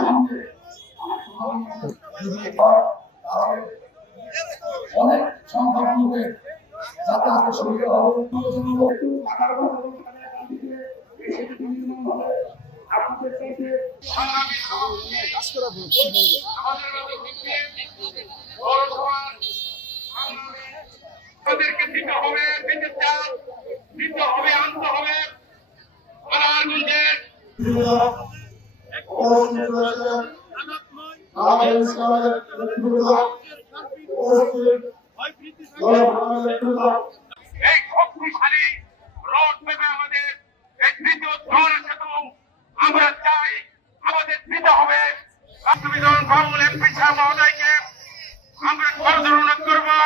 সঙ্গে যদি হয় তাহলে অনেক সংখ্যক লোকের যাতায়াতের সুবিধা হবে। আমাদেরকে দিতে হবে, দিতে চান, দিতে হবে, আনতে হবে। এই শক্তিশালী রোড ম্যাপে আমাদের এই তৃতীয় জন সেতু আমরা চাই, আমাদের দিতে হবে। সংবিধান বাবুল এমপি সাহেব মহোদয়কে আমরা করজোর অনুরোধ করবো।